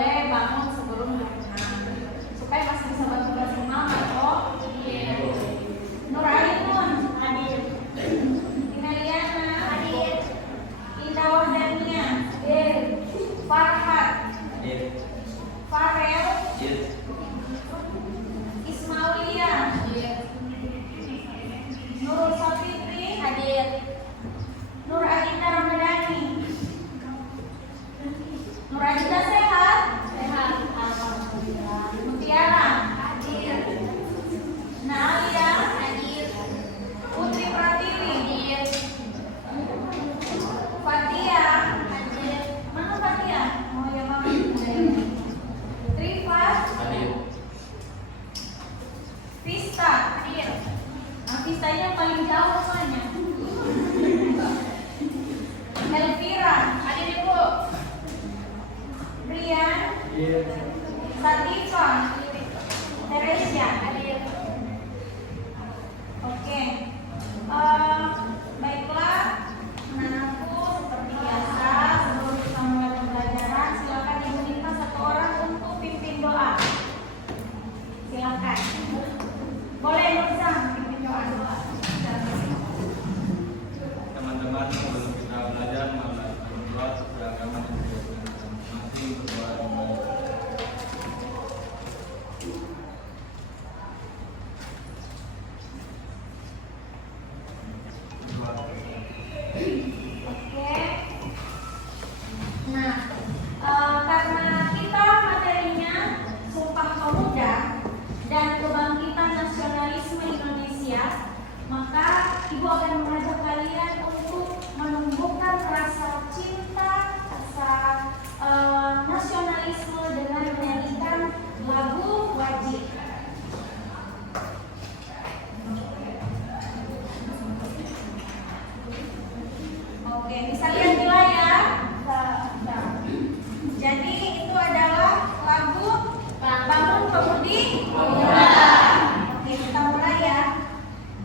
boleh bangun sebelum berenang supaya masih bisa bantu mama kok. Nur Ainun hadir. Inaliana hadir. Indah Wahdania hadir. Farhat hadir. Farel hadir. Ismaulia hadir. Nurul Safitri hadir. Nur Adinda Ramadhani. Nur Adinda sehat? Sehat. Alhamdulillah. Mutiara hadir. Nalia hadir. Putri Pratiwi hadir. Fatia hadir. Mana Fatia? Oh ya mama. Trifas hadir. Vista hadir. Nah, Vistanya paling jauh soalnya. Elvira hadir ibu. Brian hadir. Sativa Teresia hadir. Oke. Baiklah, anak-anakku, seperti biasa sebelum kita mulai pembelajaran, silakan ibu minta satu orang untuk pimpin doa. Silakan. Boleh Nurza pimpin doa. Teman-teman, sebelum kita belajar mengenai doa beragama dan masing berdoa. Oke. Nah, karena kita materinya Sumpah Pemuda dan Kebangkitan Nasionalisme Indonesia, maka Ibu akan mengajak kalian untuk menumbuhkan rasa cinta, rasa nasionalisme dengan menyanyikan lagu wajib. Oke, bisa lihat di layar. Jadi itu adalah lagu Bangun Pemudi Pemuda. Oke, kita mulai ya.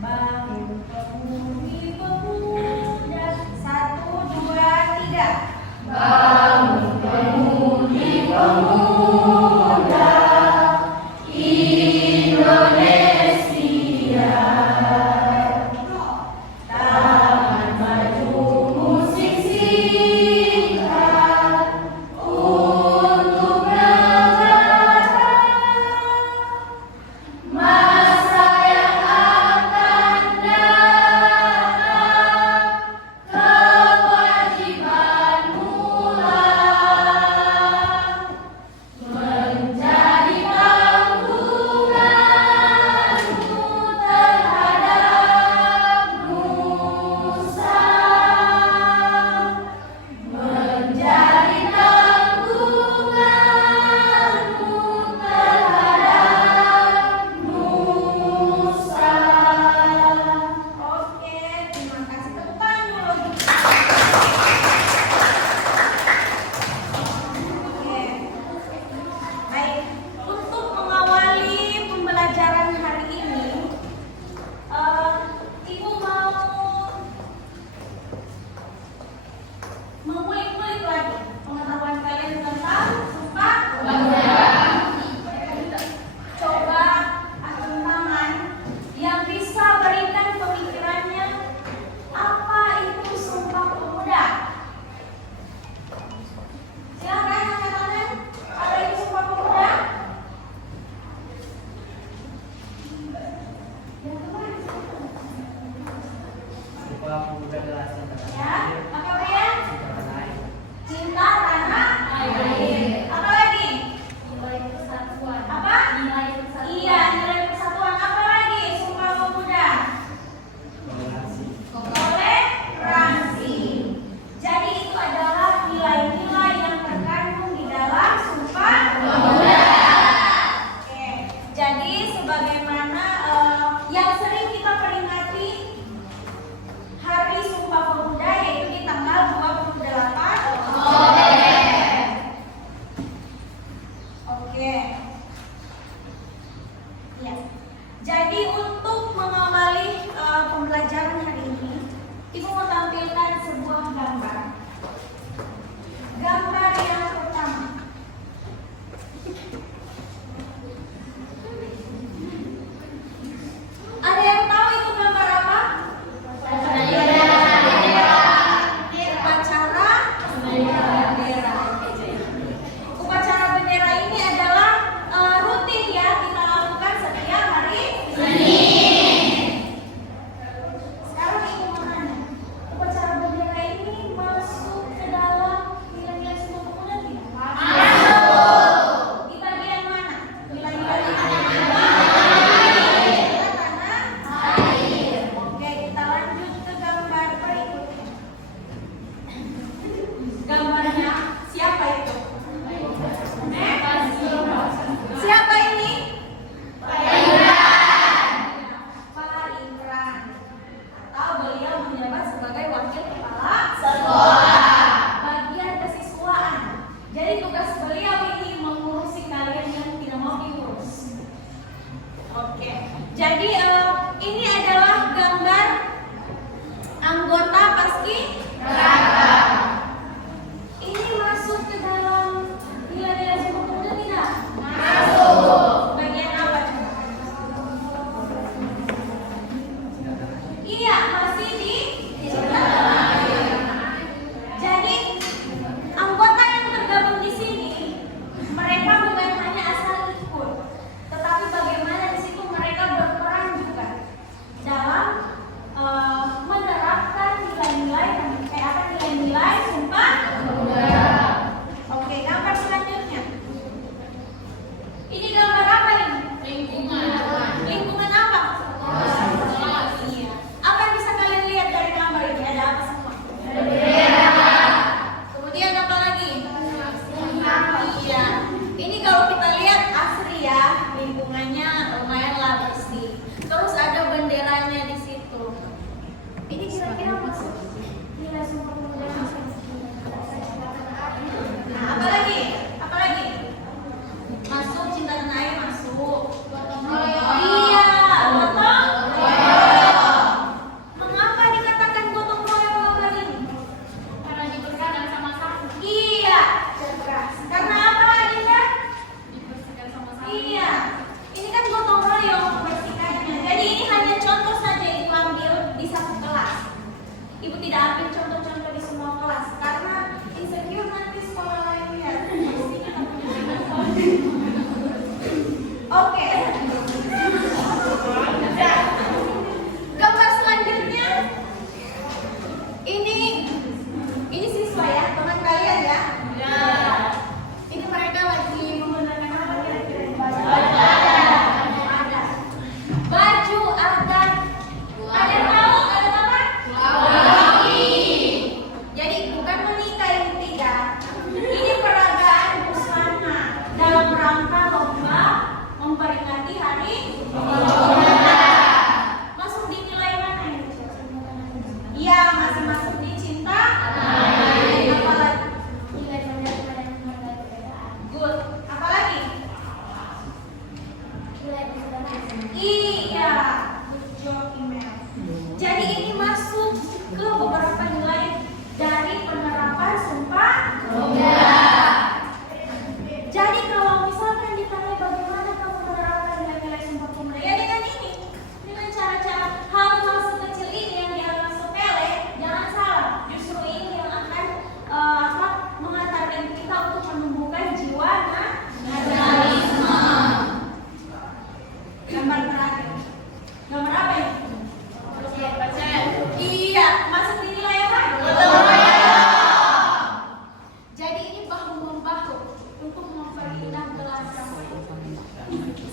Bangun Pemudi Pemuda. 1, 2, 3. Bangun Pemudi Pemuda Indonesia. Tangan maju musik singkat untuk negara. Masa yang akan datang, kewajiban mutlak menjadi tanggunganmu terhadap nusa, menjadi tanggunganmu terhadap nusa. Oke, terima kasih. Tepuk tangan dulu. Oke. Baik, untuk mengawali pembelajaran hari ini, Ibu mau mengulik-ulik lagi pengetahuan kalian tentang Sumpah Pemuda. Coba acung tangan yang bisa berikan pemikirannya, apa itu Sumpah Pemuda? Silakan angkat tangan. Apa itu Sumpah Pemuda? Yang kemarin. Sumpah Pemuda adalah cinta Ya, tanah apa Brian? air, Cinta tanah air. Apa lagi? Nilai persatuan. Apa? Nilai persatuan. Iya, nilai persatuan. Apa lagi? Sumpah Pemuda. toleransi, Toleransi. Jadi itu adalah nilai-nilai yang terkandung di dalam Sumpah Pemuda. Oke. Jadi sebagaimana yang sering kita peringati Hari Sumpah Pemuda, yaitu di tanggal 28 Oktober. Oke. Ya. Jadi untuk mengawali pembelajaran hari ini, Ibu mau tampilkan sebuah gambar. Gambar yang pertama. kalau kita lihat asri ya, lingkungannya lumayan lah bersih. Terus ada benderanya di situ. Ini kira-kira masuk nilai Sumpah Pemuda yang nah, apa lagi? Apa lagi? Masuk cinta tanah air masuk. Iya, betul. Mengapa dikatakan gotong royong tadi? Karena dibersihkan sama-sama. Iya, cerdas. Karena apa lagi kan? Dibersihkan sama-sama. Iya, ini kan gotong royong membersihkannya. Jadi ini hanya contoh saja Ibu ambil di satu kelas. Ibu tidak ambil contoh-contoh di semua kelas karena insecure nanti sekolah lainnya. Oke. Gambar selanjutnya ini siswa ya, teman kalian ya. Ya. Ini mereka lagi menggunakan apa kira-kira? Ada. Baju adat. Ada yang tahu? Ada apa? Jadi bukan menikah yang ketiga. Ini peragaan busana dalam rangka lomba memperingati hari masuk di nilai mana ini? Iya, masih masuk di cinta. Apa lagi? Nilai pada perbedaan. Good. Apa lagi? Nilai persaudaraan. Iya, good job email. Jadi ini masuk ke beberapa nilai dari penerapan Sumpah Pemuda. Jadi kalau misalkan ditanya bagaimana kamu menerapkan nilai-nilai Sumpah Pemuda, ya dengan ini, dengan cara-cara hal-hal sekecil ini yang dianggap sepele, jangan salah. Justru ini yang akan mengantarkan kita untuk menumbuhkan jiwa nasionalisme. Gambar terakhir. Gambar apa ini? Iya, masuk di nilai apa? Jadi ini bahu membahu untuk memperindah kelas.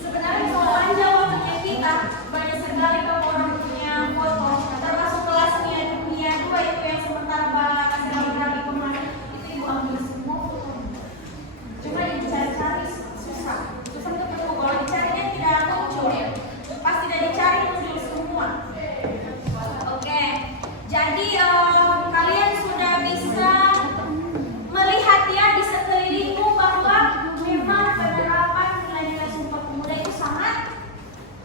Sebenarnya kalau anja waktunya kita banyak sekali kalau orang punya foto, termasuk kelasnya dunia 2 itu yang sementara bahas dalam hari kemarin itu ibu ambil semua foto. Cuma yang dicari-cari susah ketemu. Kalau dicarinya tidak muncul, pas tidak dicari muncul semua. Oke, jadi kalian sudah bisa melihat ya di sekelilingmu bahwa memang penerapan nilai-nilai Sumpah Pemuda itu sangat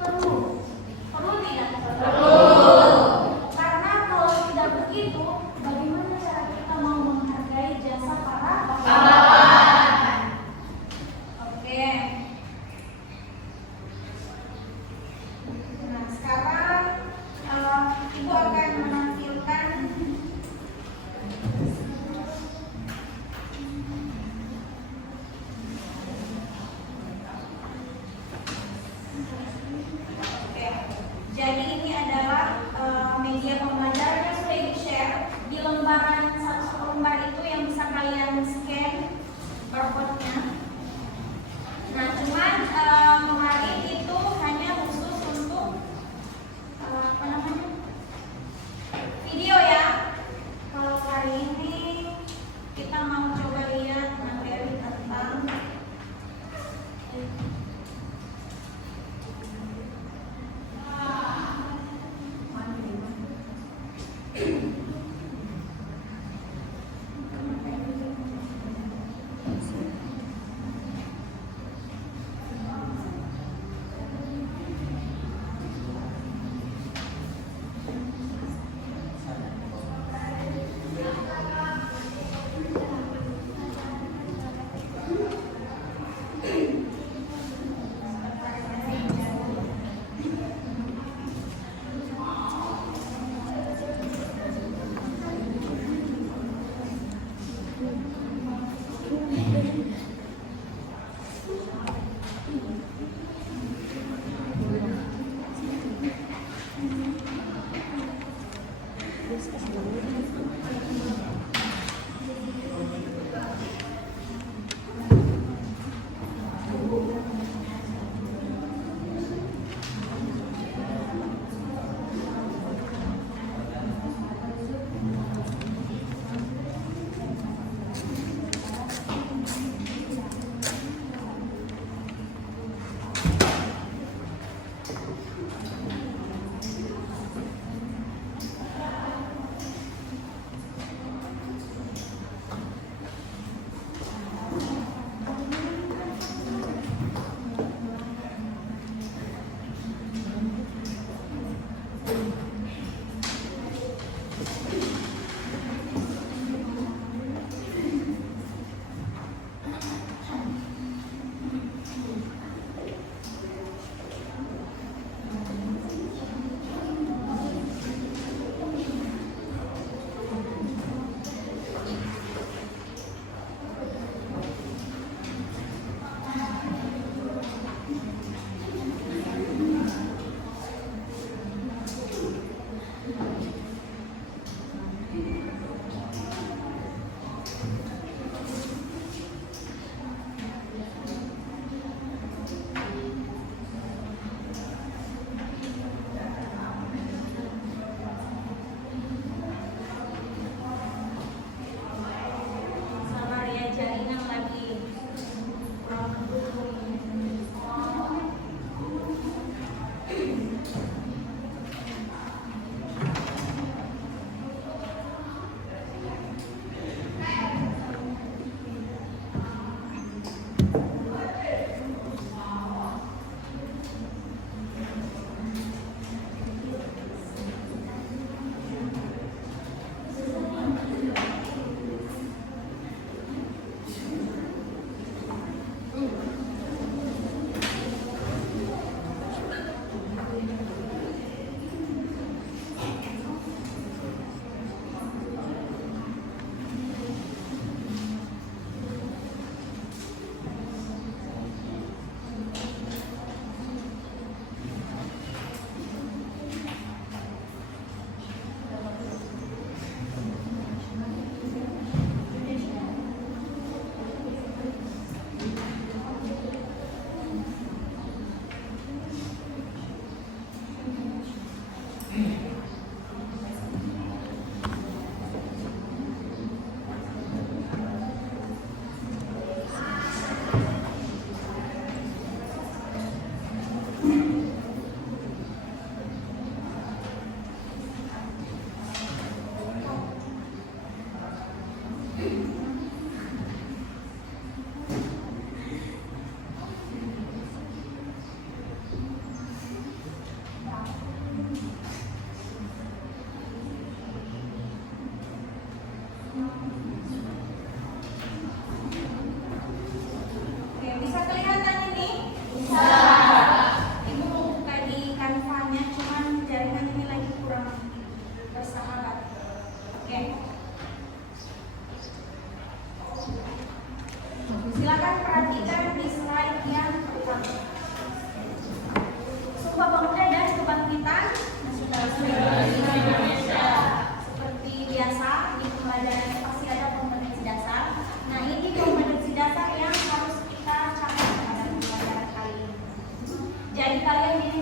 perlu. Perlu tidak? Perlu. Karena kalau tidak begitu, bagaimana cara kita mau menghargai jasa para pahlawan? Oke. Nah, sekarang Ibu akan menampilkan oke. Jadi ini adalah media pembelajaran yang sudah Ibu share di lembaran satu lembar itu yang bisa kalian scan barcode-nya. Nah, cuman kemarin itu hanya khusus untuk apa namanya? Video ya. Kalau hari ini kita mau coba lihat materi tentang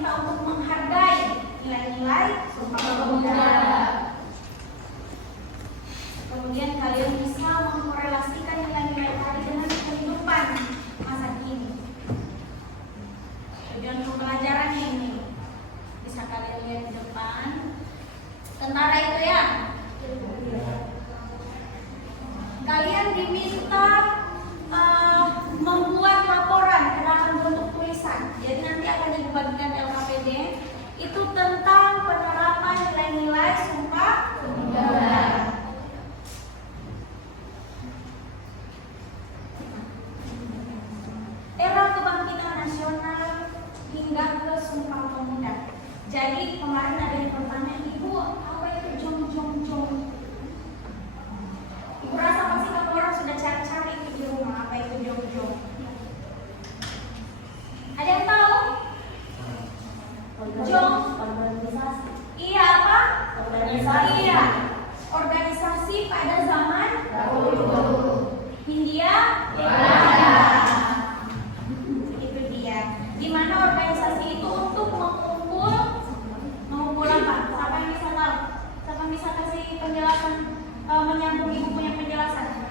diminta untuk menghargai nilai-nilai Sumpah Pemuda. Kemudian kalian bisa mengkorelasikan nilai-nilai tadi dengan kehidupan masa kini. Tujuan pembelajarannya ini bisa kalian lihat di depan. Tentara itu ya. Kalian diminta membuat laporan ke dalam bentuk tulisan. Jadi nanti akan dibagikan LKPD itu tentang penerapan nilai-nilai Sumpah Pemuda. Era kebangkitan nasional hingga ke Sumpah Pemuda. Jadi kemarin ada yang bertanya, Ibu, apa itu jong? Ibu rasa pasti kamu orang sudah cari-cari itu di rumah, apa itu jong? Ada yang tahu? Jong? Organisasi. Iya apa? Organisasi. Iya. Organisasi pada zaman Hindia Belanda. Itu dia. Di mana organisasi itu untuk mengumpul apa? Siapa yang bisa tahu? Siapa yang bisa kasih penjelasan, menyambung ibu punya penjelasan?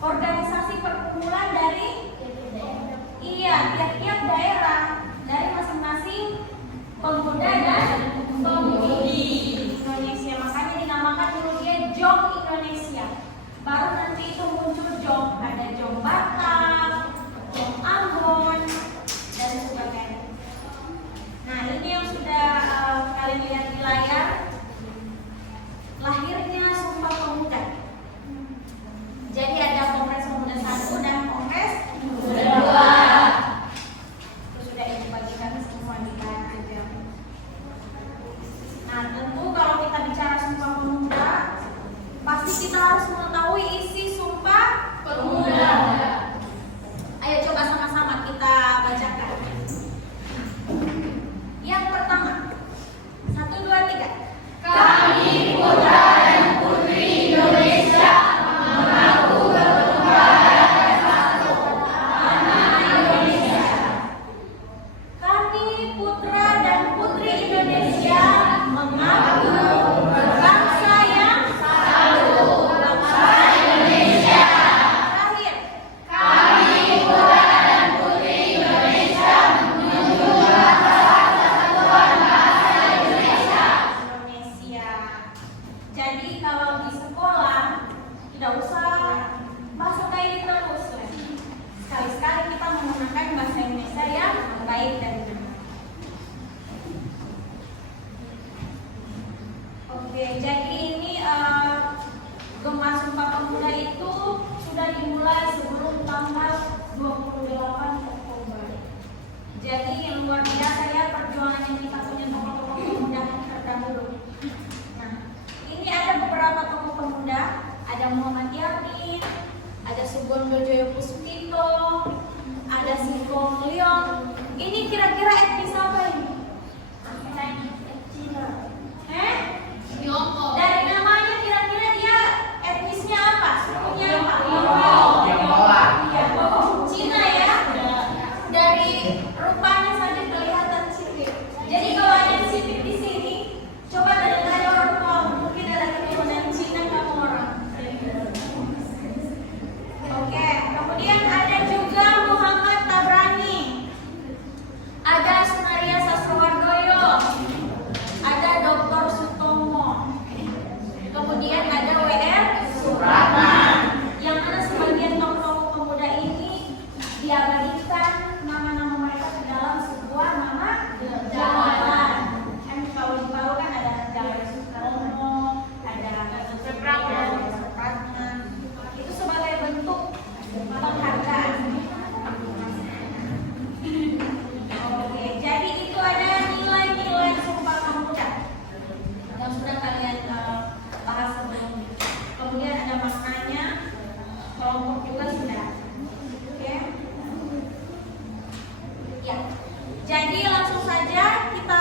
Organisasi perkumpulan dari tiap-tiap daerah dari masing-masing pemuda dan pemudi Indonesia. Makanya dinamakan dulu dia Jong Indonesia. Baru nanti itu muncul Jong, ada Jong Batak, Jong Ambon dan sebagainya. Nah, ini yang sudah kalian lihat di layar. Lahirnya Sumpah Pemuda. Jadi ada Kongres Pemuda 1 dan Kongres Pemuda 2. Itu sudah dibagikan semua di layar aja. Nah, tentu kalau kita bicara Sumpah Pemuda, pasti kita harus mengetahui isi Sumpah Pemuda. Ayo coba sama-sama kita bacakan. Yang pertama, 1, 2, 3. Kami putra dan putri Indonesia mengaku bertumpah satu tanah Indonesia. Kami putra dan putri Indonesia mengaku berbangsa yang Satu bangsa Indonesia. terakhir. Kami putra dan putri Indonesia menjunjung persatuan bangsa Indonesia. Indonesia. Jadi kalau di sekolah tidak usah bahasa kayak terus. Sekali-sekali kita menggunakan bahasa Indonesia yang baik dan benar. Oke, jadi ini Gemah Sumpah Pemuda itu sudah dimulai sebelum tanggal 28 Oktober. Jadi yang luar biasa ya perjuangan yang kita punya tokoh-tokoh pemuda terdahulu. Nah, ini ada beberapa tokoh pemuda, ada Muhammad Yamin, ada Sugondo Joyo Puspito, ada Singkong Leong. Ini kira-kira etnis apa ini? Cina. Tiongkok. Dari namanya kira-kira dia etnisnya apa? Sukunya apa? Tionghoa. Iya, oh, Cina ya. Dari rupanya saja kelihatan sipit. Jadi kalau ada sipit di sini, coba tanya orang tua, mungkin ada keturunan Cina kamu orang. Oke, kemudian ada juga Muhammad Tabrani, ada Sunaria Sastrowardoyo, ada Dr. Sutomo, kemudian ada W.R. Supratman, yang mana sebagian tokoh pemuda ini diabadikan nama-nama mereka ke dalam sebuah nama jalan. Kan kalau di Palu kan ada Jalan Sutomo, ada Supratman. Itu sebagai bentuk penghargaan. Oke, jadi itu ada nilai-nilai Sumpah Pemuda yang sudah kalian bahas sebelumnya. Kemudian ada maknanya, kelompok juga sudah. Oke. Ya. Jadi langsung saja kita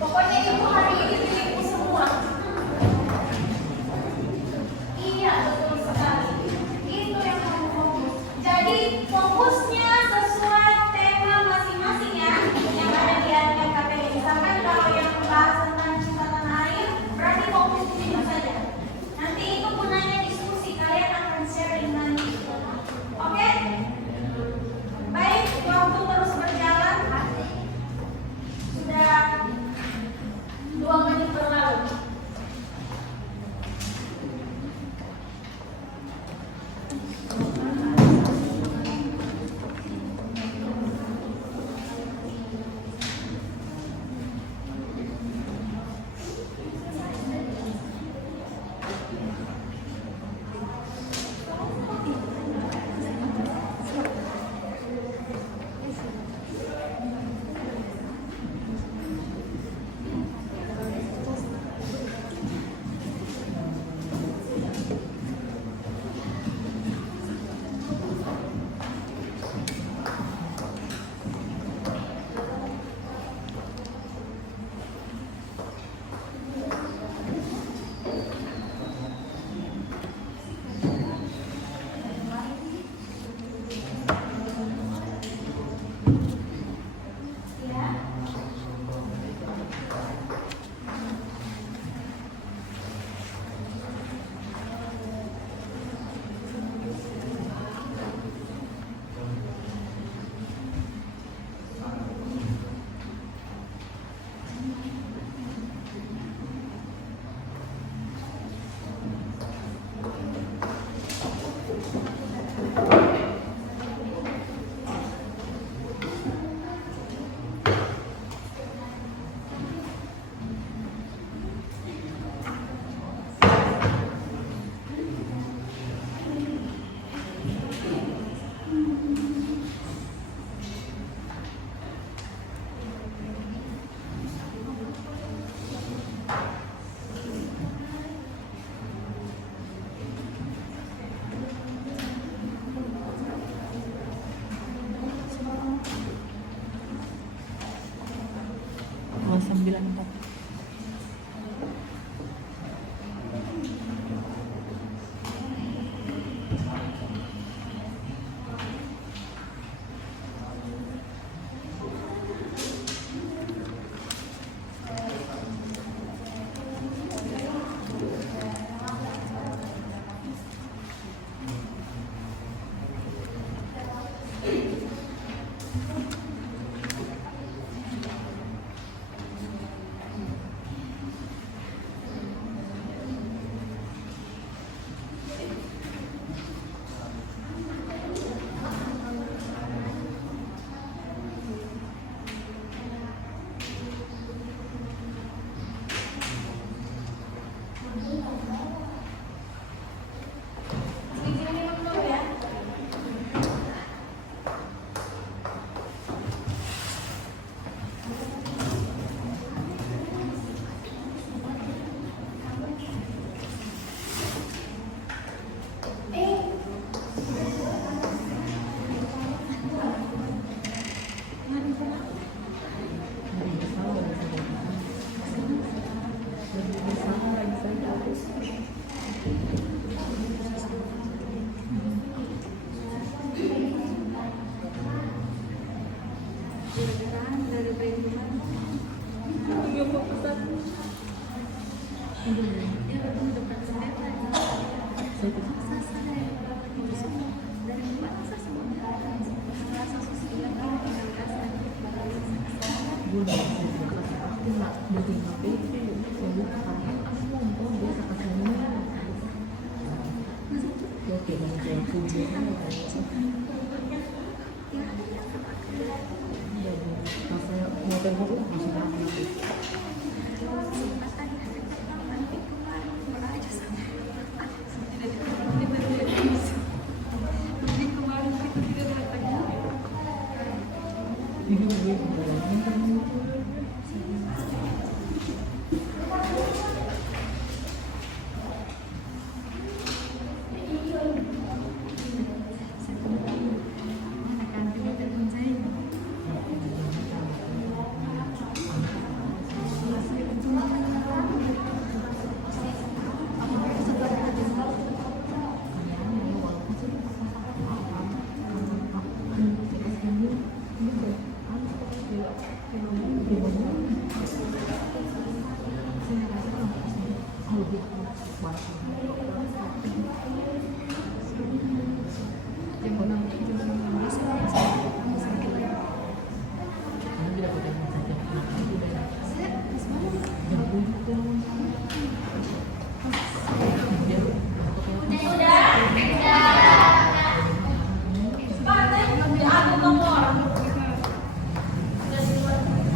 Pokoknya ibu hari ini milikku semua. Iya, betul sekali. Itu yang kamu fokus. Jadi fokusnya sesuai tema masing-masing ya, yang ada di LKKBN. Misalkan kalau yang membahas tentang cinta tanah air, berarti fokus di situ saja. Nanti itu gunanya diskusi, kalian akan sharing nanti. Oke? Baik, waktu terus berjalan. Sudah 2 menit berlalu.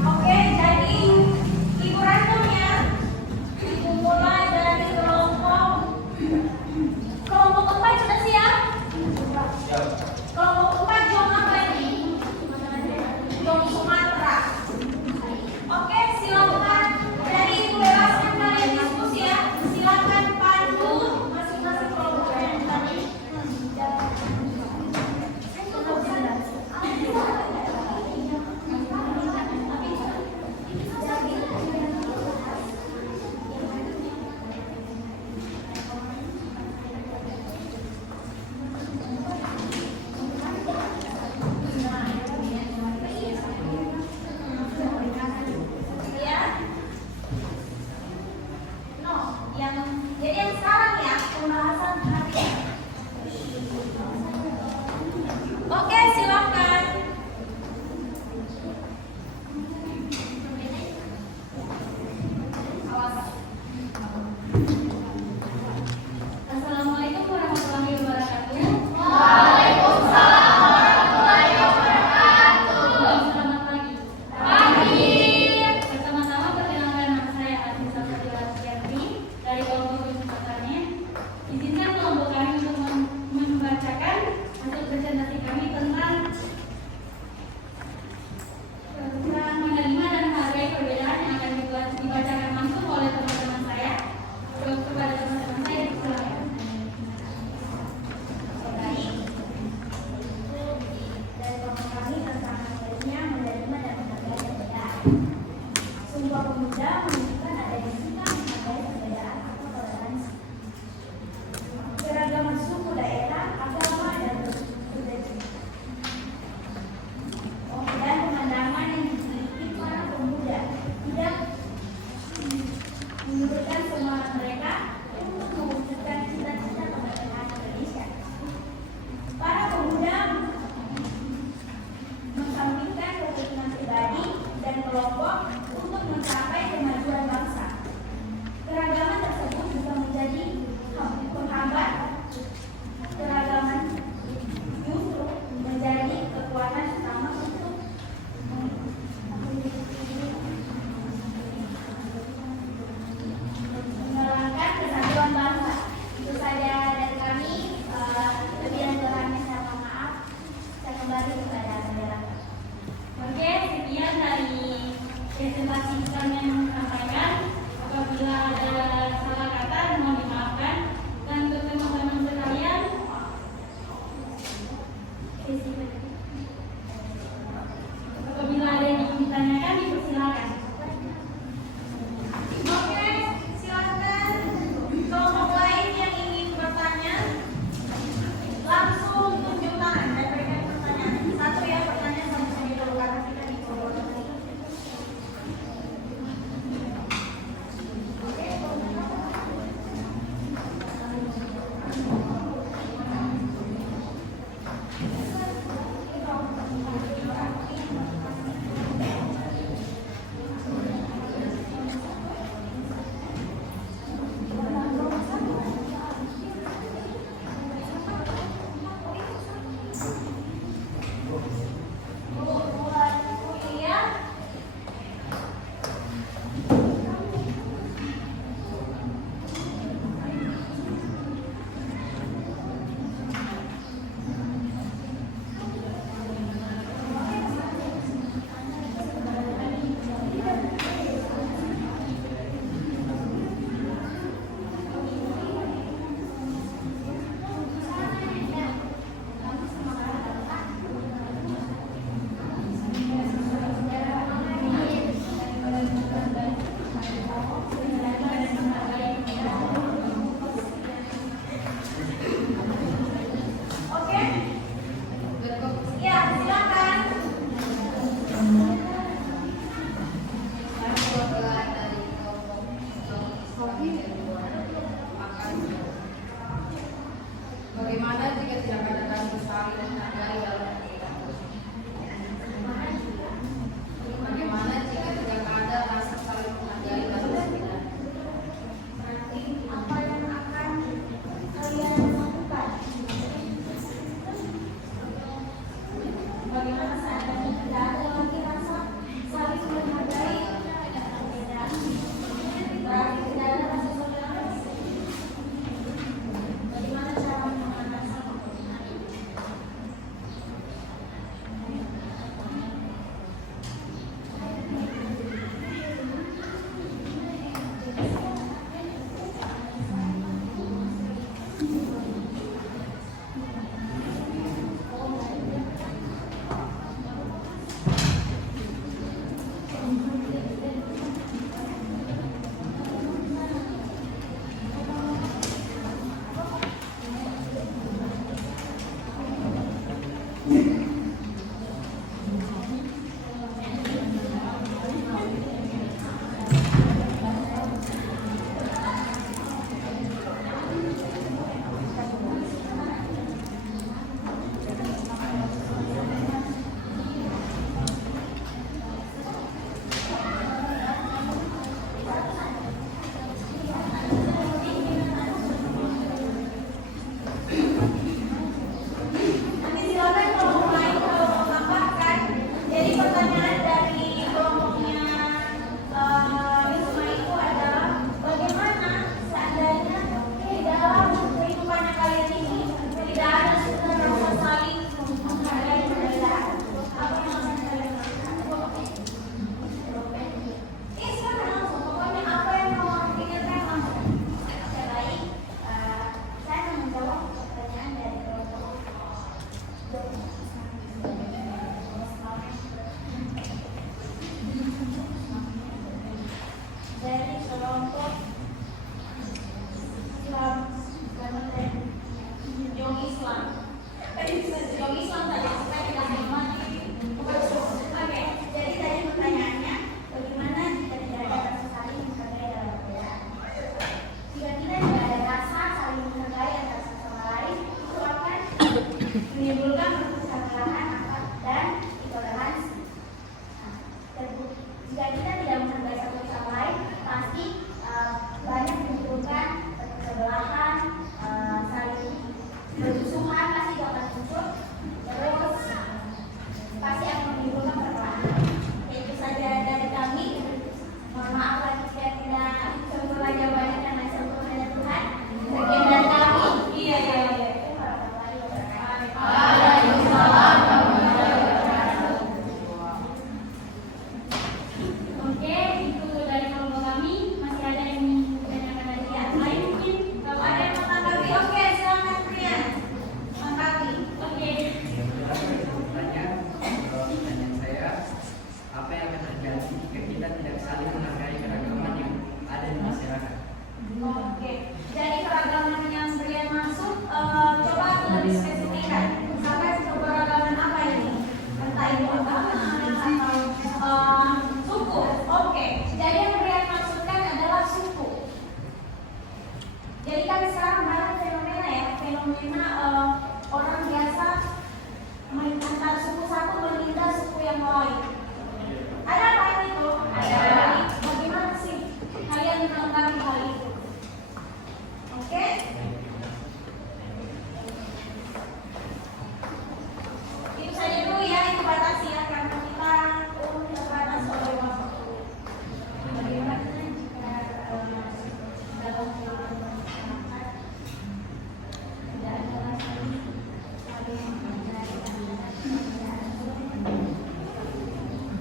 Oke, jadi Ibu randomnya Ibu mulai dari kelompok 4 sudah siap? Kelompok 4 Jong apa ini? Jong Sumatera. Oke, silakan dari Ibu bebaskan kalian diskusi ya. Silakan pandu masing-masing kelompoknya. Ya. No, jadi yang sekarang ya pembahasan hari. Oke, silakan. Assalamualaikum warahmatullahi wabarakatuh. Waalaikumsalam warahmatullahi wabarakatuh. Selamat pagi. Pagi. Pertama-tama perkenalkan nama saya Aziza Fadila Setiarti dari kelompok Sumatera. Izinkan kelompok kami untuk membacakan hasil presentasi kami tentang menerima dan menghargai perbedaan yang akan dibacakan langsung oleh teman-teman saya kepada teman-teman saya. Silakan. Baik. Dari kelompok kami tentang hasilnya menerima dan menghargai perbedaan. Sumpah Pemuda menunjukkan adanya sikap menghargai perbedaan atau toleransi. Keragaman suku, daerah, agama, dan budaya. Dan pemandangan yang dimiliki para pemuda tidak menyurutkan semangat mereka untuk mewujudkan cita-cita kemerdekaan Indonesia. Para pemuda mengesampingkan kepentingan pribadi dan kelompok untuk mencapai kemajuan bangsa. Keragaman tersebut juga menjadi penghambat. Keragaman justru menjadi kekuatan utama untuk mengelangkan kesatuan bangsa. Itu saja dari kami. Lebih dan kurangnya saya mohon maaf. Saya kembali kepada saudara. Oke, sekian dari presentasi kami yang sampaikan. Apabila ada salah kata, mohon dimaafkan. Dan untuk teman-teman sekalian, apabila ada yang ingin ditanyakan, dipersilakan. Oke, silakan. Kelompok lain yang ingin bertanya, langsung tunjuk tangan dan berikan pertanyaan. Satu ya, pertanyaan sama-sama dulu karena kita di bawah.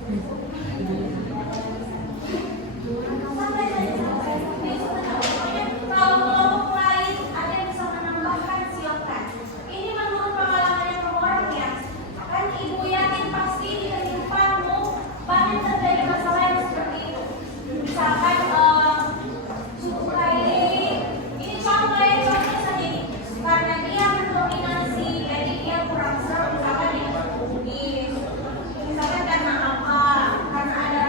Sampai sampai. Pokoknya kalau kelompok lain ada yang bisa menambahkan silakan. Ini menurut pengalaman yang orang ya. Kan ibu yakin pasti di kehidupanmu banyak terjadi masalah yang seperti itu. Misalkan suku ini contoh ya, contoh saja nih. Karena dia mendominasi, jadi dia kurang seru misalkan ya. Misalkan karena apa? Karena ada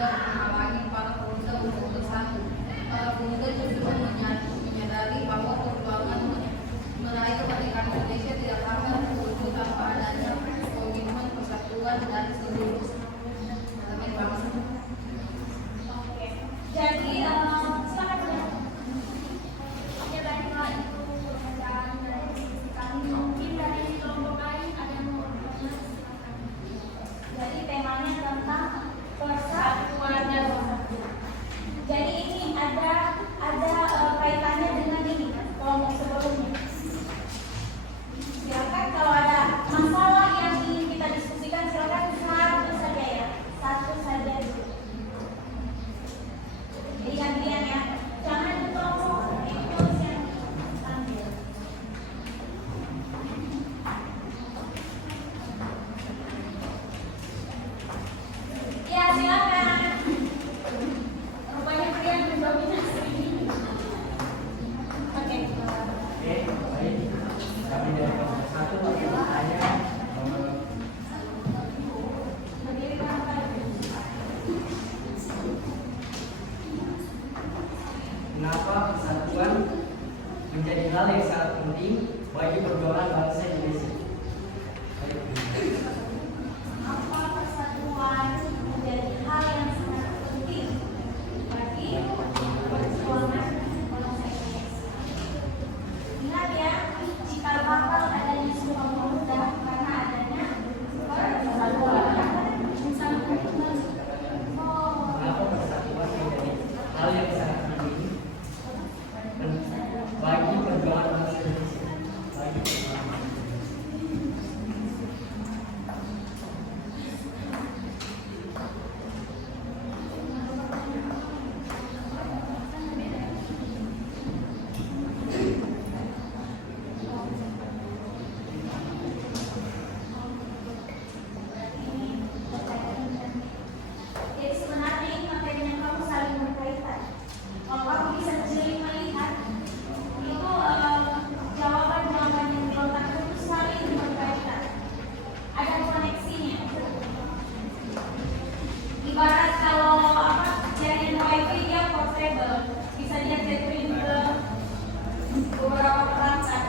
juga menghalangi para pemuda untuk bersatu. Para pemuda juga menyadari bahwa perjuangan meraih kemerdekaan Indonesia tidak akan terwujud tanpa adanya komitmen persatuan dan seluruh elemen bangsa. Oke. Jadi silakan. Ya baiklah, itu pembacaan dari kami. Mungkin dari kelompok lain ada yang mau silakan. Jadi temanya tentang persatuan dan persatuan. Jadi ini ada kaitannya dengan ini kelompok sebelumnya. Silakan kalau ada masalah yang ingin kita diskusikan silakan satu saja ya, satu saja dulu. Jadi gantian ya, jangan ditumpuk itu yang ambil. Ya silakan. Rupanya kalian mendominasi. Oke. Oke, baik. Kami dari kelompok 1 akan bertanya. Berdiri berapa? Kenapa persatuan menjadi hal yang sangat penting bagi perjuangan bangsa Indonesia? Apa persatuan menjadi hal yang sangat penting bagi perjuangan bangsa Indonesia? Ingat ya, cikal bakal adanya Sumpah Pemuda karena adanya persatuan. Kenapa persatuan menjadi hal yang sangat penting bagi perjuangan bangsa Indonesia? Bagi perjuangan. Jadi sebenarnya ini materi yang kamu saling berkaitan. Kalau kamu bisa jeli melihat, itu jawaban-jawaban yang dilontarkan itu saling berkaitan. Ada koneksinya. Ibarat kalau jaringan wifi dia portable, bisa dia tethering ke beberapa perangkat.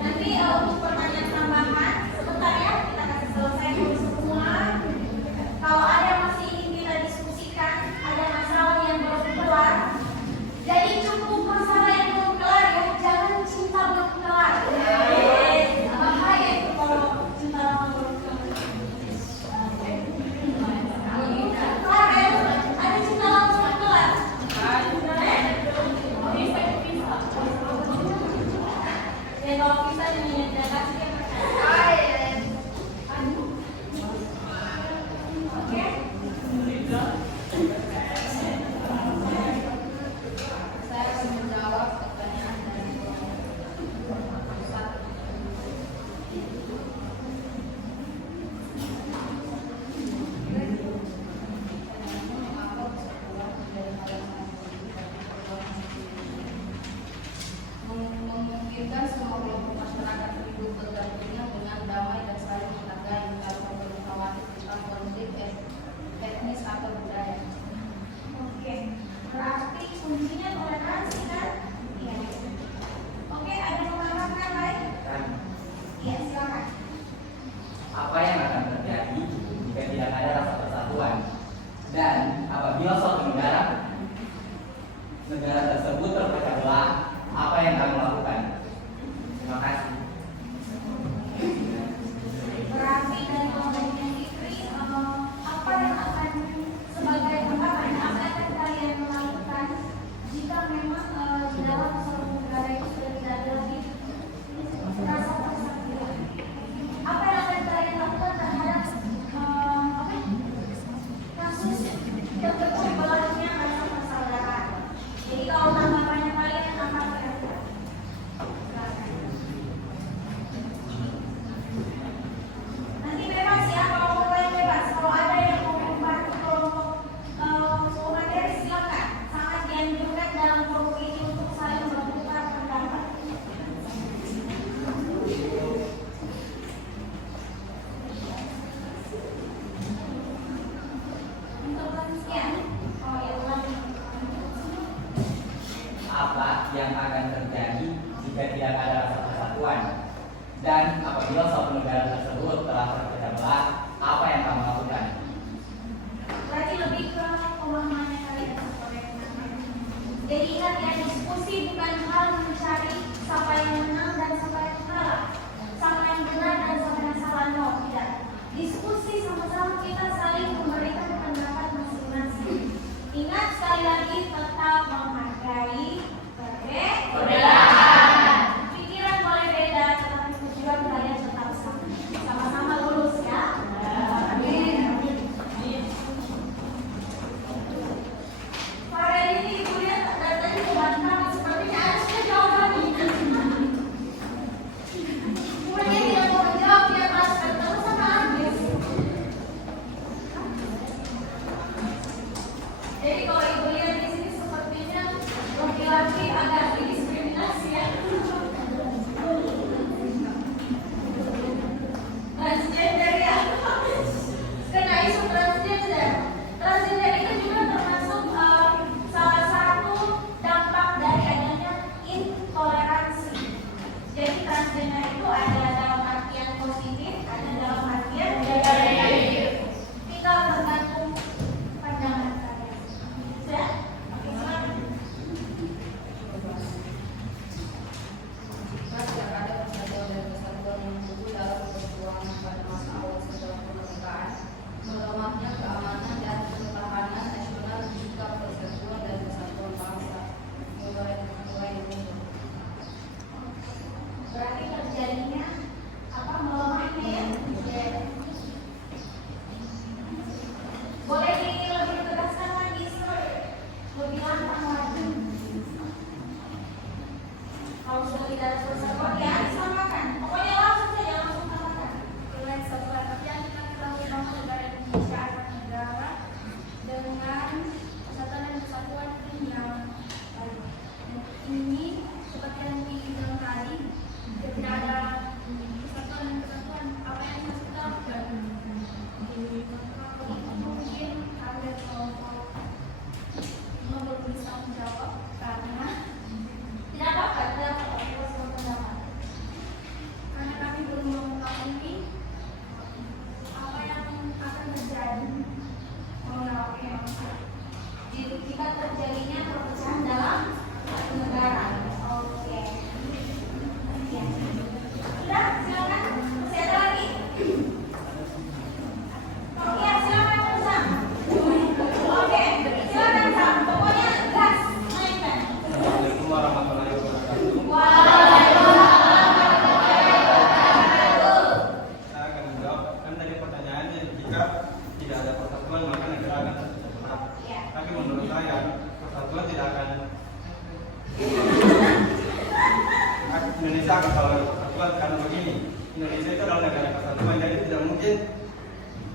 Nanti untuk pertanyaan tambahan, sebentar ya, kita kasih selesai dulu semua. Kalau ada masih ingin kita diskusikan, ada masalah yang belum kelar. Jadi cukup masalah yang belum kelar ya, jangan cinta belum kelar. Bahaya itu kalau cinta belum kelar. Kelar ya, ada cinta belum kelar.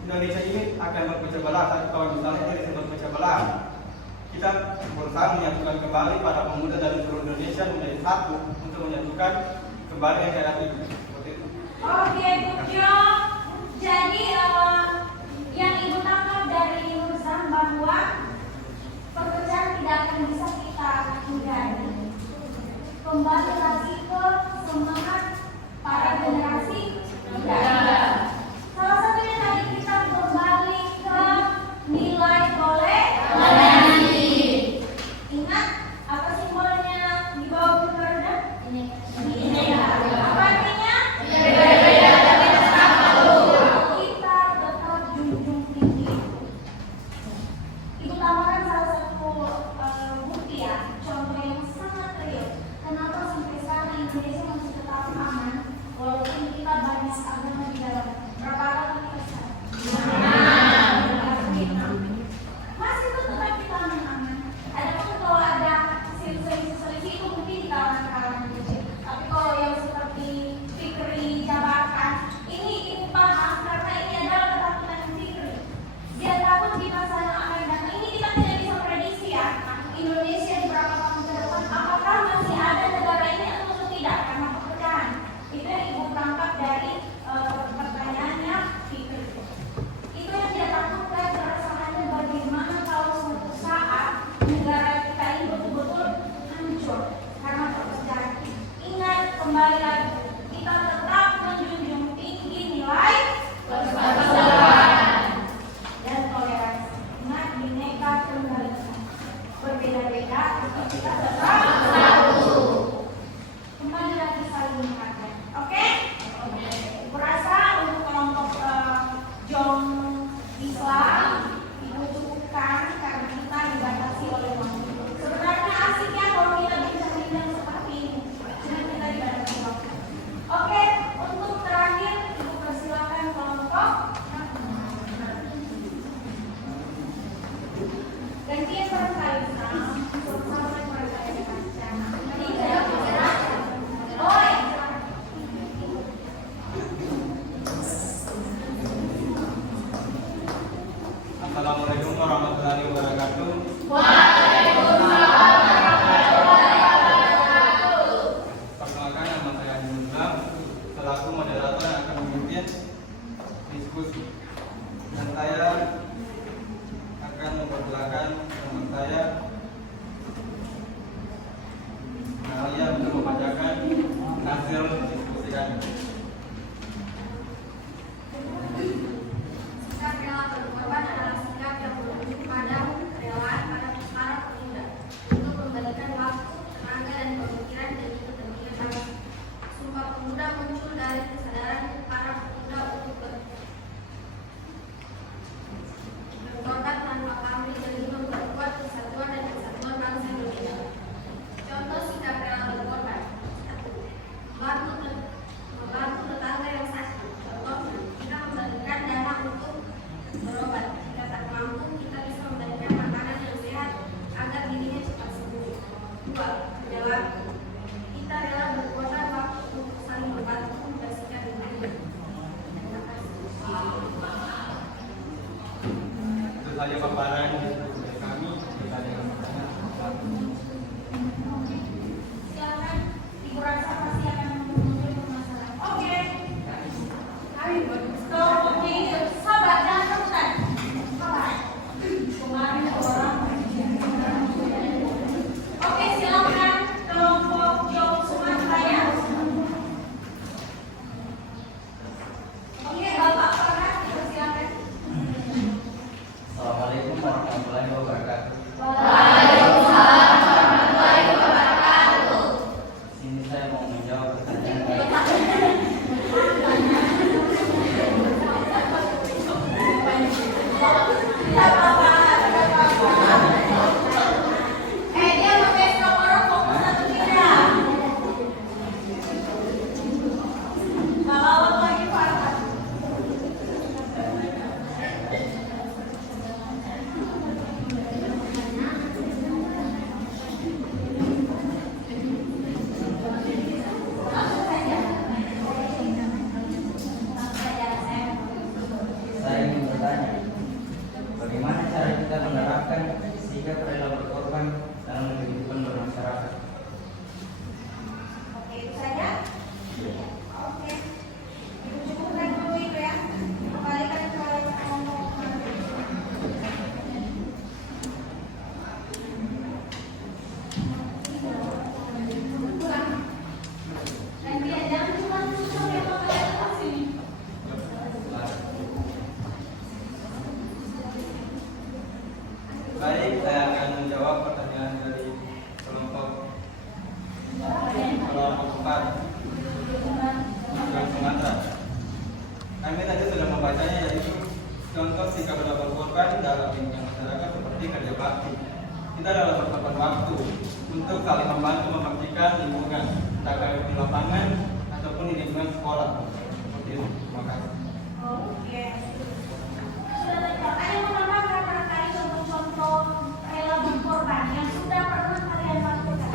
Indonesia ini akan berpecah belah. Tapi kalau misalnya tidak berpecah belah, kita berusaha menyatukan kembali para pemuda dari seluruh Indonesia menjadi satu untuk menyatukan kembali negara itu. Seperti itu. Oke, good job. Jadi yang ibu tangkap dari Nursan bahwa perpecahan tidak akan bisa kita hindari. Kembali lagi ke semangat para generasi muda. Salah satunya tadi kita kembali ke nilai toleransi. Ingat apa simbolnya di bawah burung garuda? Bineka. Apa artinya? Berbeda tapi bersatu. Kita tetap junjung tinggi. Ibu tambahkan salah satu bukti ya, contoh yang sangat real. Kenapa sampai sekarang Indonesia masih tetap aman walaupun kita banyak agama di dalam. Berapa agama kita sekarang? Masih tetap kita aman-aman. Adapun kalau ada selisih itu mungkin di kalangan-kalangan kecil. Tapi kalau yang seperti fikri jabatan, ini ibu paham karena ini adalah ketakutan fikri. Dia takut di masa yang akan datang. Ini kita tidak bisa prediksi ya. Indonesia di beberapa tahun ke depan apakah masih ada negara ini atau tidak karena pepecahan. Itu yang ibu tangkap dari pertanyaannya fikri. Itu yang dia takutkan keresahannya bagaimana kalau suatu saat negara kita ini betul-betul hancur karena perpecahan. Ingat kembali lagi, kita tetap menjunjung tinggi nilai persatuan dan toleransi. Ingat bineka tunggal ika. Berbeda-beda, tapi kita tetap satu. Kembali lagi saling menghargai. Oke? Aku rasa untuk kelompok Jong Islam itu cukupkan karena kita dibatasi oleh waktu. Sebenarnya asiknya kalau kita bincang-bincang seperti ini, cuma kita dibatasi waktu. Oke, untuk terakhir ibu persilakan kelompok gantian barangkali sampai mereka yang baca. Oh ya. Assalamualaikum warahmatullahi wabarakatuh. Perkenalkan, nama saya Adi Muslim, selaku moderator yang akan memimpin diskusi. Dan saya akan memperkenalkan teman saya Nalia untuk membacakan hasil diskusi kami. Sikap rela berkorban adalah sikap yang berujung pada kerelaan pada para pemuda untuk memberikan waktu, tenaga, dan pemikiran demi kepentingan bangsa. Sumpah Pemuda muncul dari kesadaran para pemuda untuk berkorban tanpa pamrih demi memperkuat kesatuan dan kesatuan bangsa Indonesia. Contoh sikap rela berkorban: 1. Membantu tetangga yang sakit. Contohnya, kita memberikan dana untuk berobat. Jika tak mampu, kita bisa memberikan makanan yang sehat agar dirinya cepat sembuh. 2. Perilaku. Kita rela berkorban waktu untuk saling membantu membersihkan lingkungan. Terima kasih. Itu saja paparan diskusi kami. Kita dengan Silakan, ibu rasa pasti akan muncul permasalahan. Oke. Kelompoknya ini sabar, jangan rebutan. Sabar. Kemarin orang. Oke, silakan kelompok Jom Sumatera ya. Oke, Bapak Farhan, silakan. Assalamualaikum warahmatullahi wabarakatuh. Sini saya mau menjawab pertanyaan. Tidak apa-apa, tidak apa-apa. Dia pakai nomor fokus atau tidak? Kalau lagi Farhan. Saya ingin bertanya kita menerapkan sikap rela berkorban dalam kehidupan bermasyarakat. Oke, itu saja. Oke. Ibu cukupkan dulu itu ya. Kembalikan ke kelompok. Nanti jangan cuma susah ya pakai sini. Baik, saya akan menjawab pertanyaan dari kelompok 4 Tujuan Sumatera. Kami tadi sudah membacanya, yaitu contoh sikap rela berkorban dalam lingkungan masyarakat seperti kerja bakti. Kita dalam berkorban waktu untuk saling membantu membersihkan lingkungan, entah di lapangan ataupun di lingkungan sekolah. Seperti itu. Terima kasih. Oke. Sudah terjawab. Ada yang menambahkan barangkali contoh-contoh rela berkorban yang sudah pernah kalian lakukan?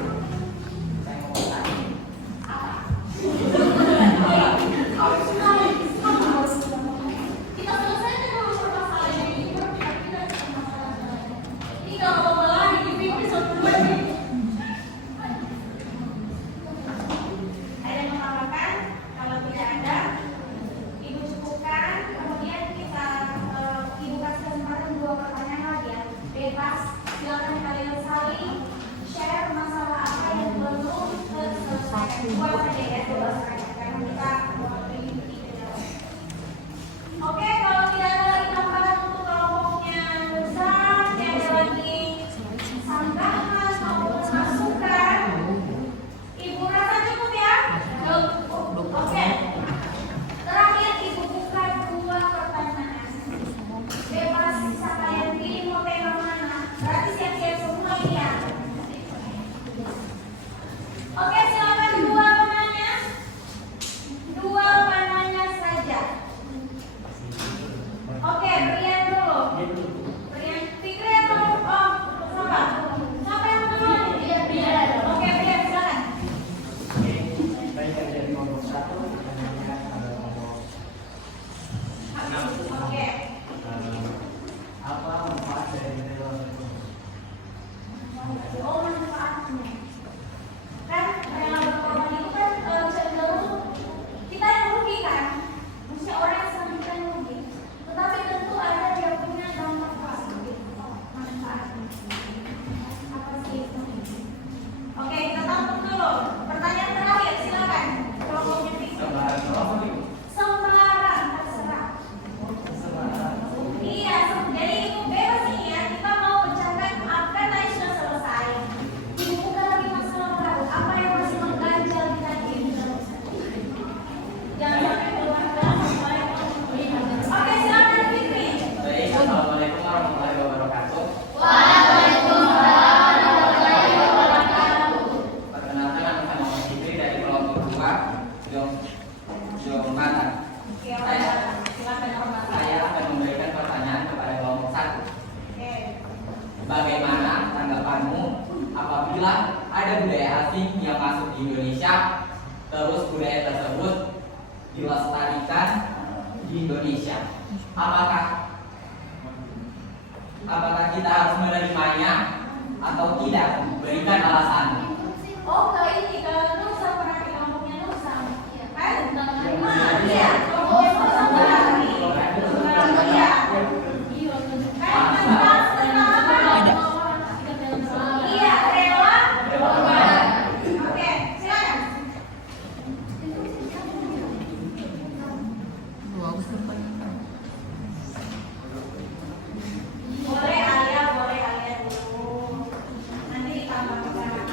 Saya mau bertanya. Apa? Kita selesaikan dulu permasalahan ini baru kita pindah ke permasalahan lain. Ini kalau mau lagi dipimpin satu lagi. Ada yang menambahkan? Kalau tidak ada, Ibu cukupkan. Kemudian kita Ibu kasih kesempatan 2 pertanyaan lagi ya. Bebas. Silakan kalian saling share masalah apa yang belum terselesaikan. 2 saja ya, 2 saja. Karena kita Oke, kalau tidak ada lagi tambahan untuk kelompoknya Nusa, tidak ada lagi sambahan maupun masukan. Ibu rasa cukup ya? Cukup. Oke. Terakhir Ibu buka 2 pertanyaan. Bebas siapa yang pilih mau tema mana? Berarti siap-siap semua ini ya. Oke, silakan 2 penanya. 2 penanya saja. Oke, Brian dulu. Brian, Fikri atau siapa? Siapa yang mau? Brian. Oke, Brian silakan. Oke, baik dari kelompok 1 pertanyaannya ada kelompok 6. Oke. Apa manfaat dari rela berkorban? Oh, manfaatnya. Kan rela berkorban itu kan cenderung kita yang rugi kan? Maksudnya orang yang sama kita yang rugi. Tetapi tentu ada dia punya dampak positif. Manfaatnya. Apa sih itu? Oke, kita tampung dulu. Pertanyaan terakhir, silakan. Kelompoknya Fikri. Sebarang berapa nih? Sembarang, terserah. Sebarang. Iya, jadi itu bebas ini ya. Kita mau mencatat apa tadi sudah selesai. Ibu bukan lagi masalah baru. Apa yang masih mengganjal di hati kita? Jangan sampai keluar dalam. Oke, silakan Fikri. Baik, assalamualaikum warahmatullahi wabarakatuh. Perkenalkan nama saya Muhammad Fikri dari kelompok 2 Jombatan. Oke, silakan hormat. Saya akan memberikan pertanyaan kepada kelompok 1. Oke. Bagaimana tanggapanmu apabila ada budaya asing yang masuk di Indonesia, terus budaya tersebut dilestarikan di Indonesia? Apakah kita harus menerimanya atau tidak? Berikan alasan. Oh, ke ini ke Nusa, pernah di kelompoknya Nusa. Kan? Iya. Iya, kelompoknya Nusa berarti. Iya. Kan bahas tentang apa? Iya, rela. Oke, silakan. Boleh Alia dulu. Nanti ditambah ke sana.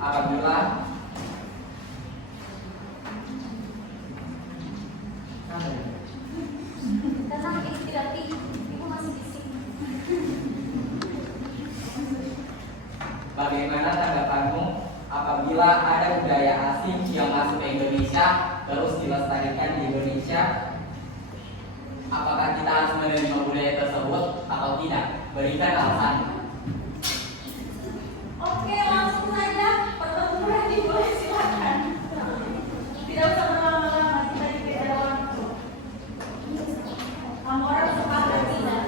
apabila Karena ibu tidak ibu masih di sini. bagaimana tanggapanmu apabila ada budaya asing yang masuk ke Indonesia terus dilestarikan di Indonesia? Apakah kita harus menerima budaya tersebut atau tidak? Berikan alasan. Oke, langsung saja pertemuan dimulai, silakan. Tidak usah berlama-lama, kita diberi waktu. Kamu orang sepakat tidak?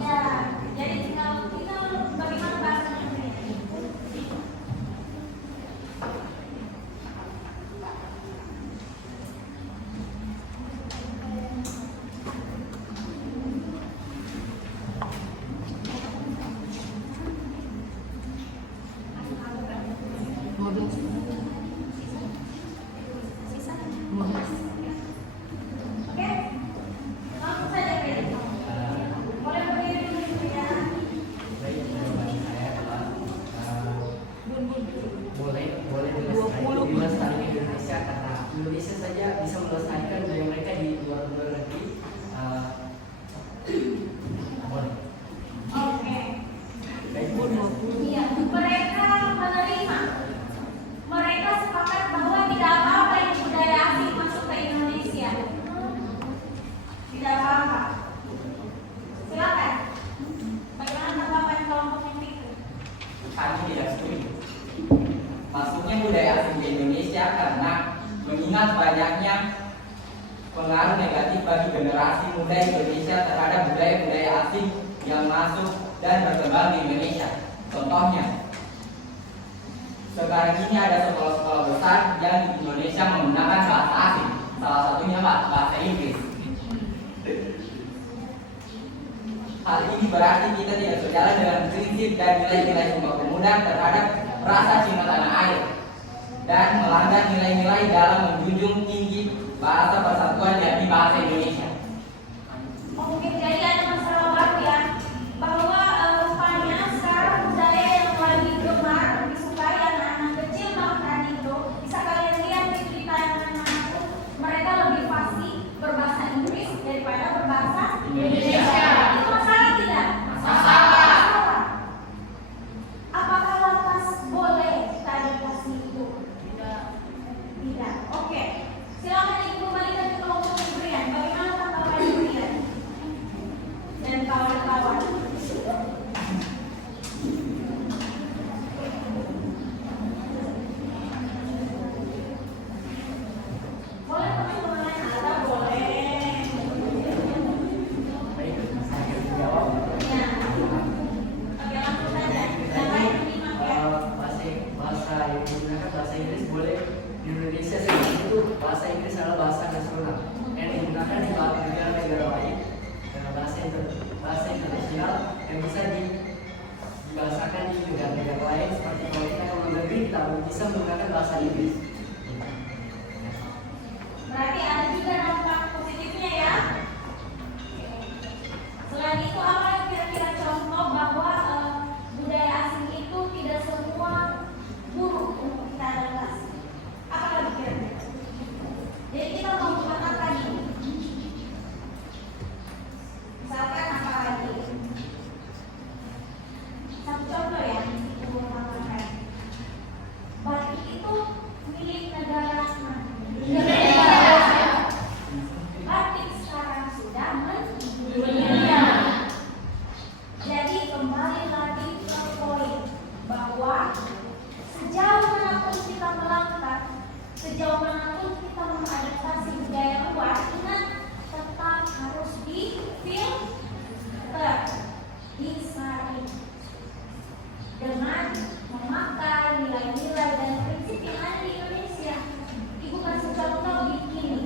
Ya, jadi tinggal bagaimana bahasanya? Oke, langsung saja Freddy. Boleh berdiri dulu ya. Baik, jawaban saya adalah boleh melestarikan Indonesia karena Indonesia saja bisa melestarikan budaya mereka di luar negeri. Boleh. Oke. Baik, Iya, mereka menerima. Mereka sepakat bahwa tidak apa-apa yang budaya asing masuk ke Indonesia. Tidak apa-apa. Silakan. Bagaimana tanggapan kelompok yang itu? kami tidak setuju masuknya budaya asing ke Indonesia karena mengingat banyaknya pengaruh negatif bagi generasi muda Indonesia terhadap budaya-budaya asing yang masuk dan berkembang di Indonesia. Contohnya, sekarang ini ada sekolah-sekolah besar yang di Indonesia menggunakan bahasa asing. Salah satunya bahasa Inggris. Hal ini berarti kita tidak sejalan dengan prinsip dan nilai-nilai Sumpah Pemuda terhadap rasa cinta tanah air dan melanggar nilai-nilai dalam menjunjung tinggi bahasa persatuan yakni bahasa Indonesia. Oke, jadi ada masalah baru ya, bahwa rupanya sekarang budaya yang lagi gemar disukai anak-anak kecil bahkan itu bisa kalian lihat di tayangan manapun, mereka lebih fasih berbahasa Inggris daripada berbahasa Indonesia. Itu masalah tidak? Masalah. Apakah lantas boleh kita adaptasi itu? Tidak. Oke. Silakan ibu kembalikan ke kelompok pemberian. Bagaimana tanggapan pemberian dan kawan-kawan? Boleh teman-teman lain ada? Boleh. Baik, saya akan menjawab. Ya. Oke, langsung saja. Yang lain menyimak ya. Bahasa yang digunakan bahasa Inggris boleh di Indonesia sendiri itu bahasa Inggris adalah bahasa nasional yang digunakan di negara-negara lain dengan bahasa internasional yang bisa dibahasakan di negara-negara lain seperti kalau kita ke luar negeri kita bisa menggunakan bahasa Inggris. Berarti ada juga dampak positifnya ya. Selain itu apa yang kira-kira contoh bahwa budaya asing itu tidak semua buruk untuk kita adaptasi? Apa lagi kira-kira? Jadi kita mau buat apa nih? Misalkan apa lagi? Satu contoh ya, ibu mengatakan batik itu milik negara mana? Batik sekarang sudah mendunia. Jadi kembali lagi ke poin bahwa sejauh manapun kita melangkah, sejauh manapun kita mengadaptasi budaya luar, ingat tetap harus difilter, disaring dengan memakai nilai-nilai dan prinsip yang ada di Indonesia. Ibu kasih contoh begini,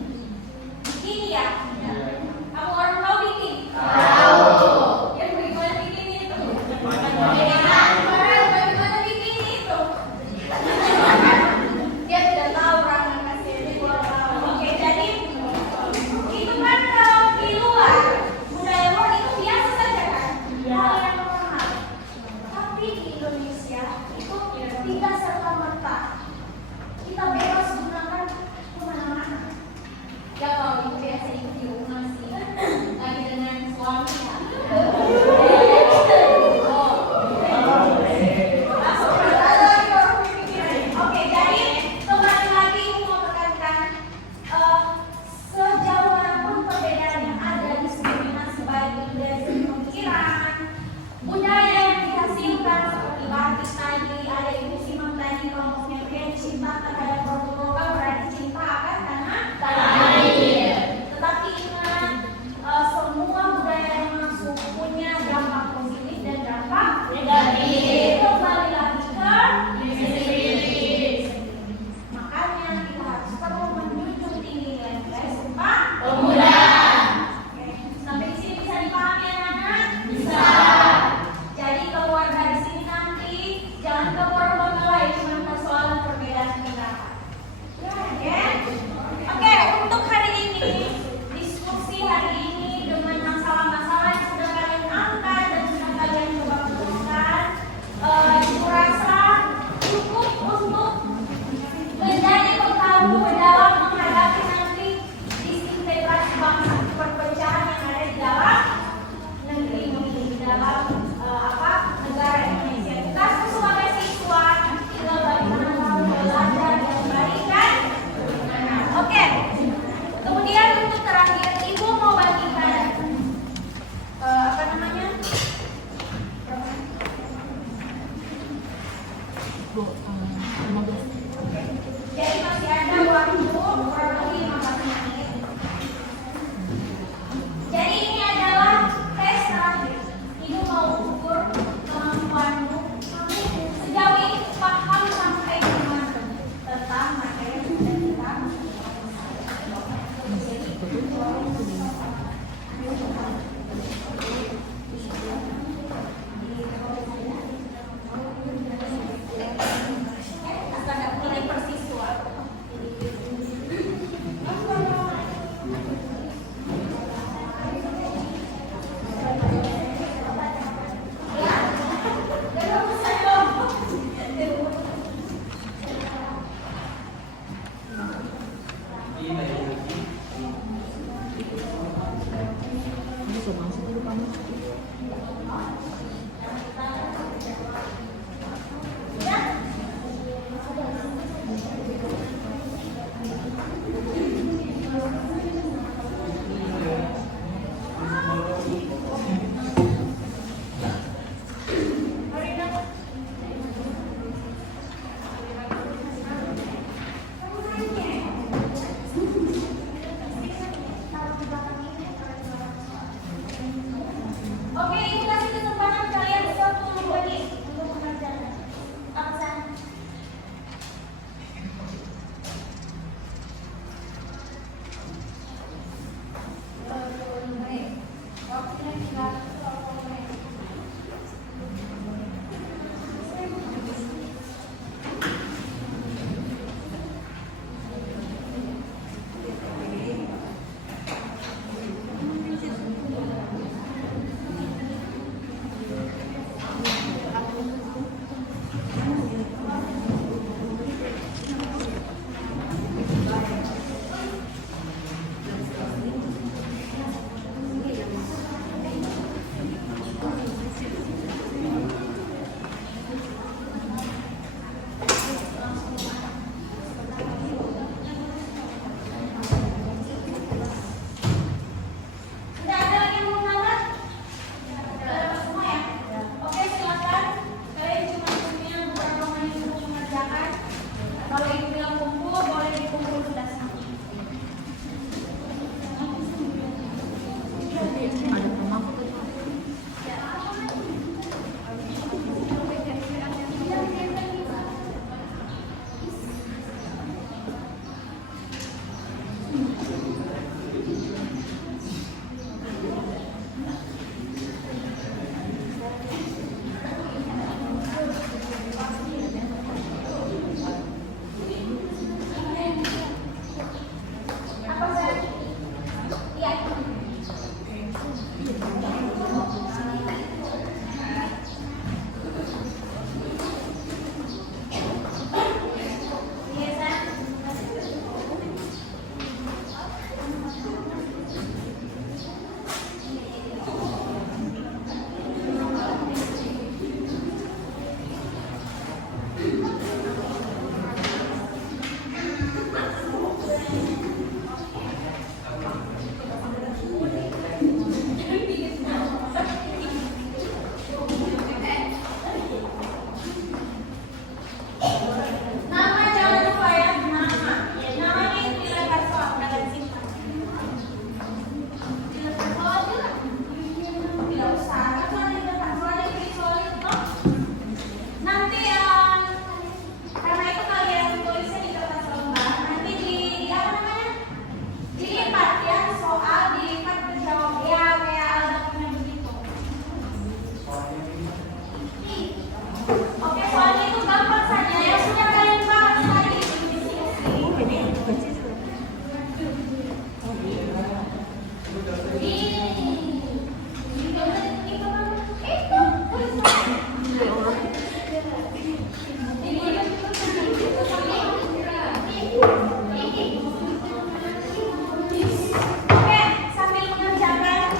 Oke, sambil mengerjakan,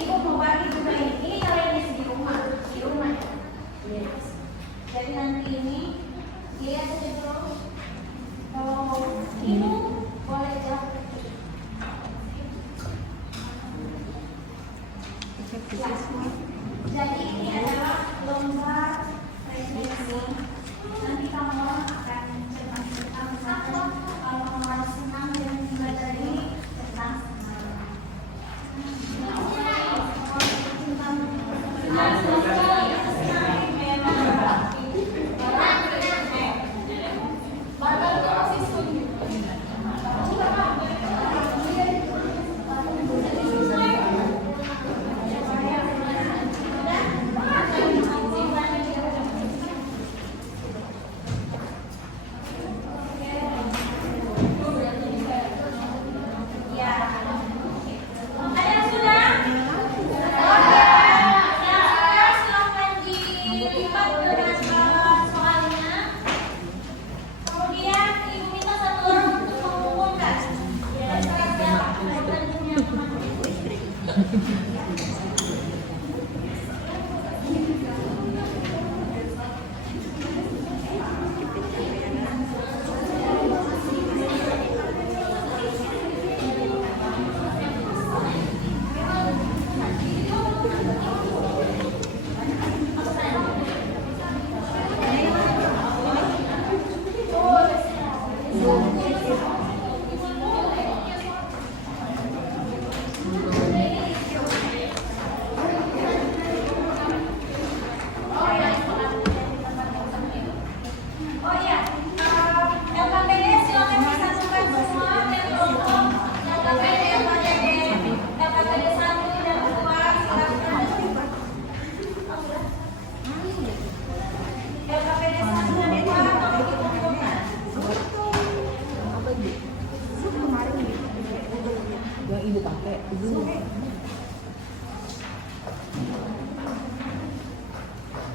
ibu mau bagi juga ini. Ini kalian di rumah ya. Yes. Jadi nanti ini lihat aja dulu. Kalau ibu boleh jawab. Jadi ini adalah lomba prestasi. Nanti kamu akan cerita-cerita misalkan kalau kamu harus senang dan belajar ini tentang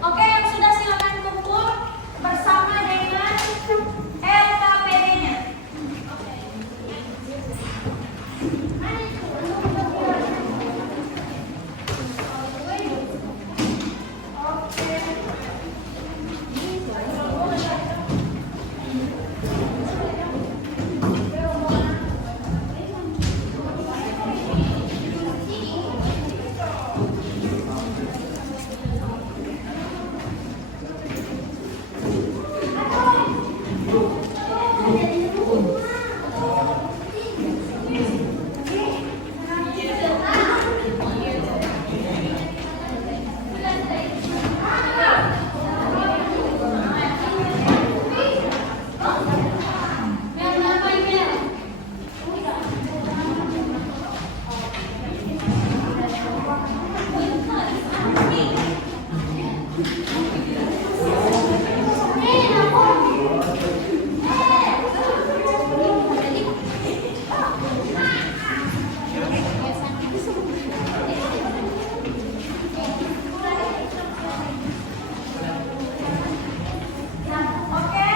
Oke, yang sudah silakan kumpul bersama dengan LKPD-nya. Oke.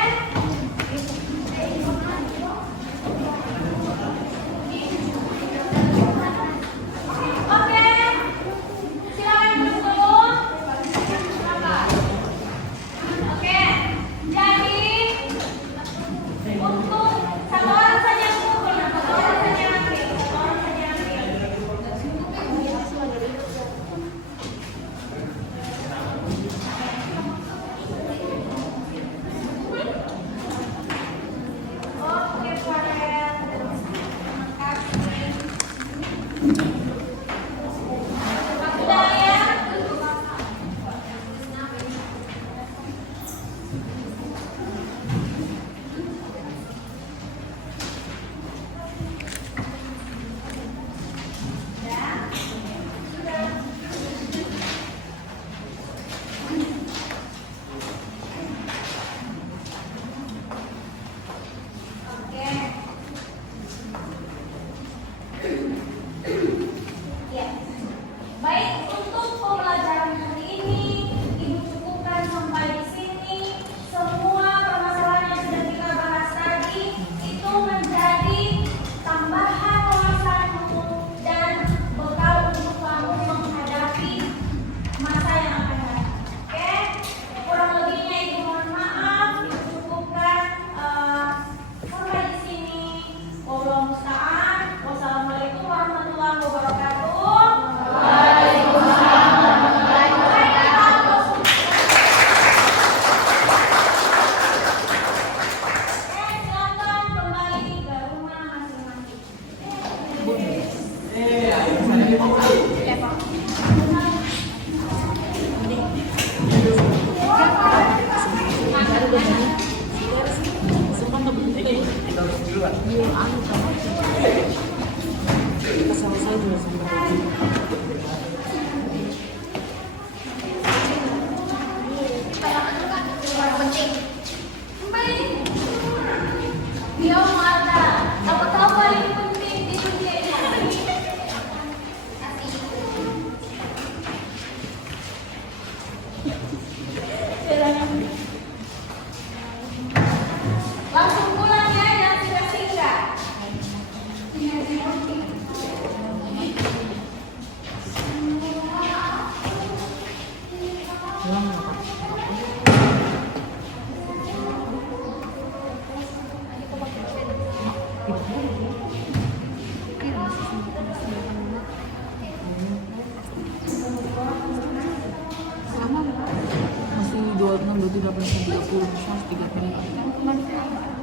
Dia mata, apa-apa paling penting di dunia ini. Langsung pulang ya, yang singkat-singkat. Masih 26, 28, 30, 3 menit.